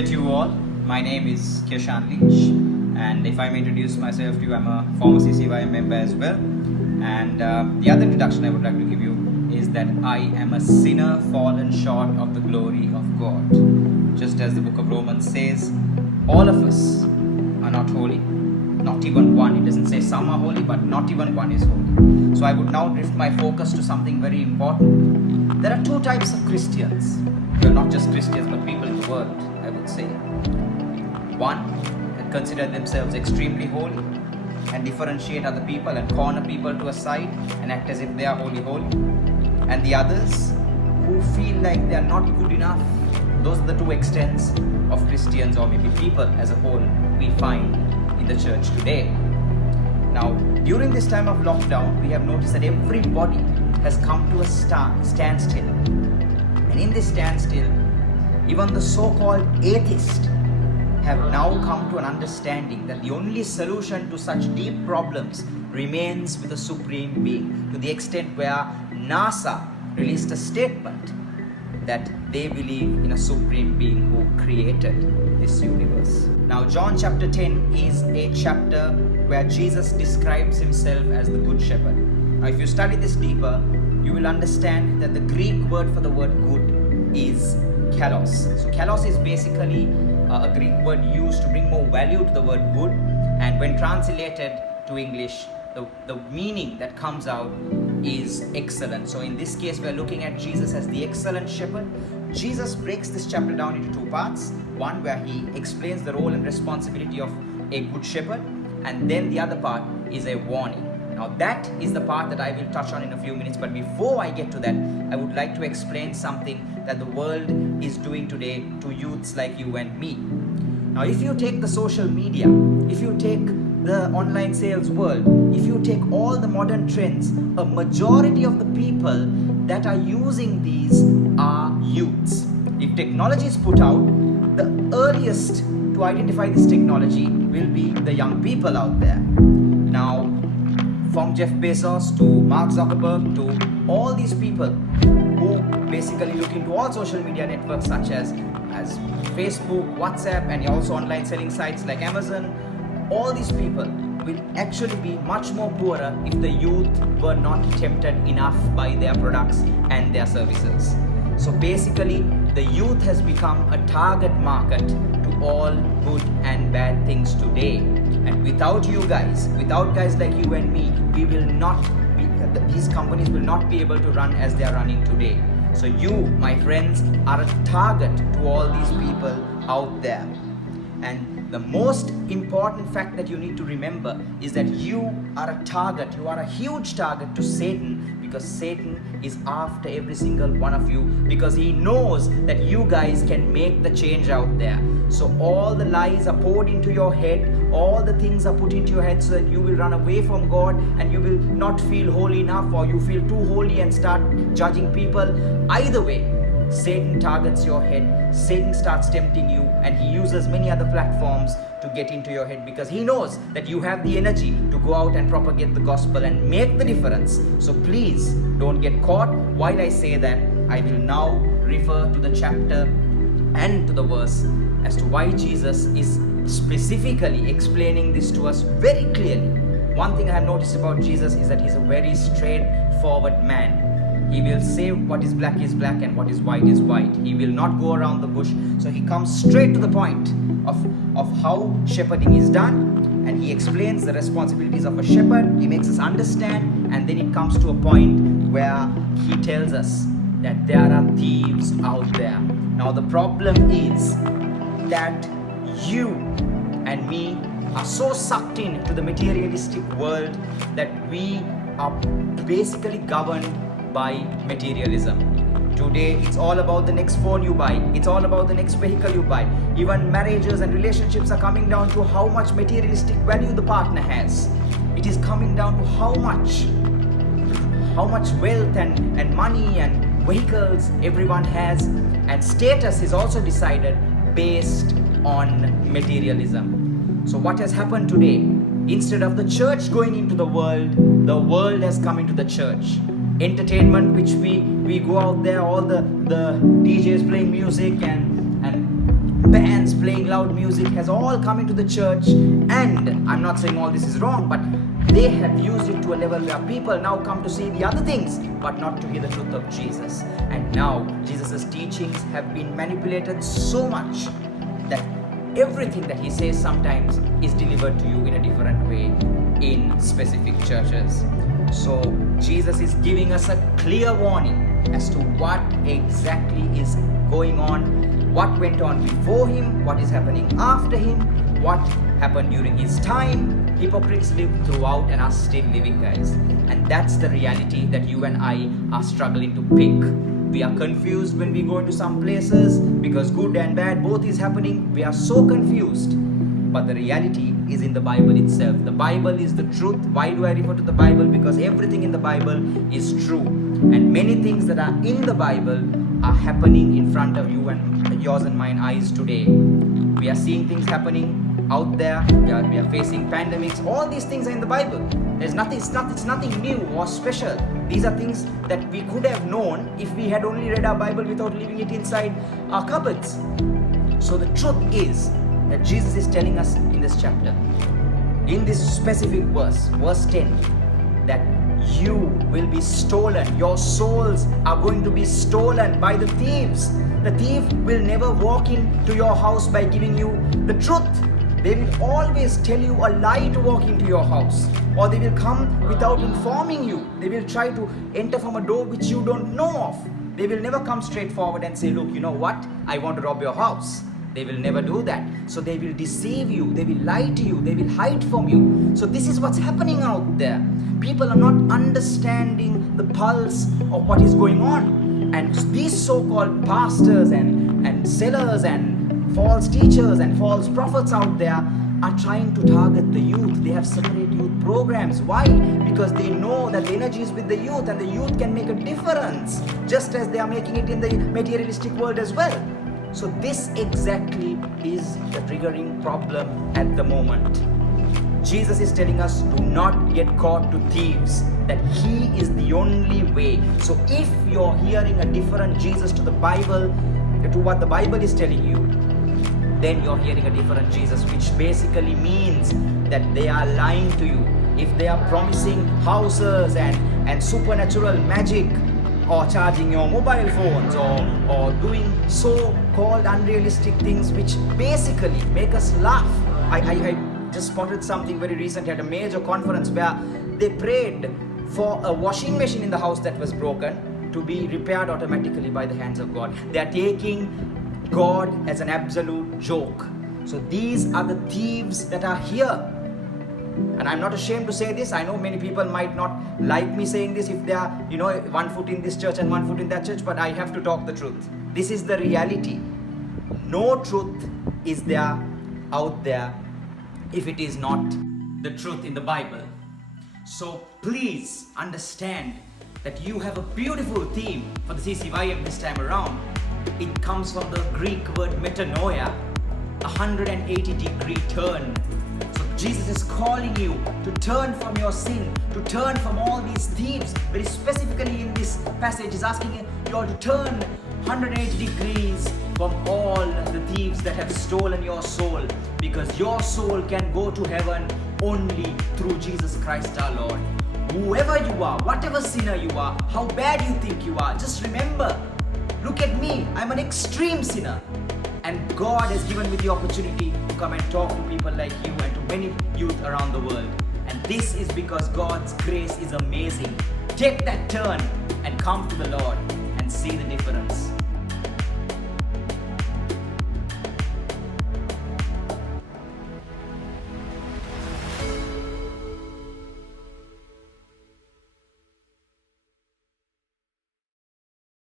day to you all. My name is Keshan, and if I may introduce myself to you, I'm a former CCYM member as well. And the other introduction I would like to give you is that I am a sinner fallen short of the glory of God. Just as the book of Romans says, all of us are not holy, not even one. It doesn't say some are holy, but not even one is holy. So I would now drift my focus to something very important. There are two types of Christians. Well, not just Christians, but people in the world, I would say. One that consider themselves extremely holy and differentiate other people and corner people to a side and act as if they are holy. And the others who feel like they are not good enough. Those are the two extents of Christians, or maybe people as a whole, we find in the church today. Now, during this time of lockdown, we have noticed that everybody has come to a standstill. And in this standstill, even the so-called atheists have now come to an understanding that the only solution to such deep problems remains with a supreme being, to the extent where NASA released a statement that they believe in a supreme being who created this universe. Now, John chapter 10 is a chapter where Jesus describes himself as the Good Shepherd. Now, if you study this deeper, you will understand that the Greek word for the word good is kalos. So kalos is basically a Greek word used to bring more value to the word good, and when translated to English, the meaning that comes out is excellent. So in this case, we are looking at Jesus as the excellent shepherd. Jesus breaks this chapter down into two parts. One where he explains the role and responsibility of a good shepherd, and then the other part is a warning. Now that is the part that I will touch on in a few minutes, but before I get to that, I would like to explain something that the world is doing today to youths like you and me. Now, if you take the social media, if you take the online sales world, if you take all the modern trends, a majority of the people that are using these are youths. If technology is put out, the earliest to identify this technology will be the young people out there. Now, from Jeff Bezos to Mark Zuckerberg to all these people who basically look into all social media networks such as Facebook, WhatsApp, and also online selling sites like Amazon, all these people will actually be much more poorer if the youth were not tempted enough by their products and their services. So basically, the youth has become a target market to all good and bad things today. And without you guys, without guys like you and me, we will not be, these companies will not be able to run as they are running today. So you, my friends, are a target to all these people out there. And the most important fact that you need to remember is that you are a target, you are a huge target to Satan, because Satan is after every single one of you, because he knows that you guys can make the change out there. So all the lies are poured into your head, all the things are put into your head so that you will run away from God and you will not feel holy enough, or you feel too holy and start judging people. Either way, Satan targets your head, Satan starts tempting you, and he uses many other platforms to get into your head, because he knows that you have the energy to go out and propagate the gospel and make the difference. So please don't get caught. While I say that, I will now refer to the chapter and to the verse as to why Jesus is specifically explaining this to us very clearly. One thing I have noticed about Jesus is that he's a very straightforward man. He will say what is black and what is white. He will not go around the bush. So he comes straight to the point of how shepherding is done, and he explains the responsibilities of a shepherd. He makes us understand, and then it comes to a point where he tells us that there are thieves out there. Now the problem is that you and me are so sucked into the materialistic world that we are basically governed by materialism. Today, it's all about the next phone you buy. It's all about the next vehicle you buy. Even marriages and relationships are coming down to how much materialistic value the partner has. It is coming down to how much wealth and money and vehicles everyone has. And status is also decided based on materialism. So what has happened today? Instead of the church going into the world has come into the church. Entertainment, which we go out there, all the DJs playing music and bands playing loud music has all come into the church, and I'm not saying all this is wrong, but they have used it to a level where people now come to see the other things but not to hear the truth of Jesus. And now Jesus' teachings have been manipulated so much that everything that he says sometimes is delivered to you in a different way in specific churches. So Jesus is giving us a clear warning as to what exactly is going on, what went on before him, what is happening after him, what happened during his time. Hypocrites live throughout and are still living, guys. And that's the reality that you and I are struggling to pick. We are confused when we go into some places because good and bad both is happening. We are so confused. But the reality is in the Bible itself. The Bible is the truth. Why do I refer to the Bible? Because everything in the Bible is true. And many things that are in the Bible are happening in front of you and yours and mine eyes today. We are seeing things happening out there. We are facing pandemics. All these things are in the Bible. There's nothing. It's nothing new or special. These are things that we could have known if we had only read our Bible without leaving it inside our cupboards. So the truth is that Jesus is telling us in this chapter, in this specific verse 10, that you will be stolen. Your souls are going to be stolen by the thieves. The thief will never walk into your house by giving you the truth. They will always tell you a lie to walk into your house, or they will come without informing you. They will try to enter from a door which you don't know of. They will never come straight forward and say, look, you know what? I want to rob your house. They will never do that. So they will deceive you. They will lie to you. They will hide from you. So this is what's happening out there. People are not understanding the pulse of what is going on. And these so-called pastors and sellers and false teachers and false prophets out there are trying to target the youth. They have separate youth programs. Why? Because they know that the energy is with the youth and the youth can make a difference, just as they are making it in the materialistic world as well. So this exactly is the triggering problem at the moment. Jesus is telling us, do not get caught to thieves, that he is the only way. So if you're hearing a different Jesus to the Bible, to what the Bible is telling you, then you're hearing a different Jesus, which basically means that they are lying to you. If they are promising houses and supernatural magic, or charging your mobile phones, or doing so-called unrealistic things which basically make us laugh. I just spotted something very recently at a major conference where they prayed for a washing machine in the house that was broken to be repaired automatically by the hands of God. They are taking God as an absolute joke. So these are the thieves that are here. And I'm not ashamed to say this. I know many people might not like me saying this if they are, one foot in this church and one foot in that church, but I have to talk the truth. This is the reality. No truth is there out there if it is not the truth in the Bible. So please understand that you have a beautiful theme for the CCYM this time around. It comes from the Greek word metanoia, 180-degree turn. So Jesus is calling you to turn from your sin, to turn from all these thieves. Very specifically in this passage is asking you all to turn 180 degrees from all the thieves that have stolen your soul, because your soul can go to heaven only through Jesus Christ our Lord. Whoever you are, whatever sinner you are, how bad you think you are, just remember, look at me, I'm an extreme sinner. And God has given me the opportunity to come and talk to people like you and to many youth around the world. And this is because God's grace is amazing. Take that turn and come to the Lord and see the difference.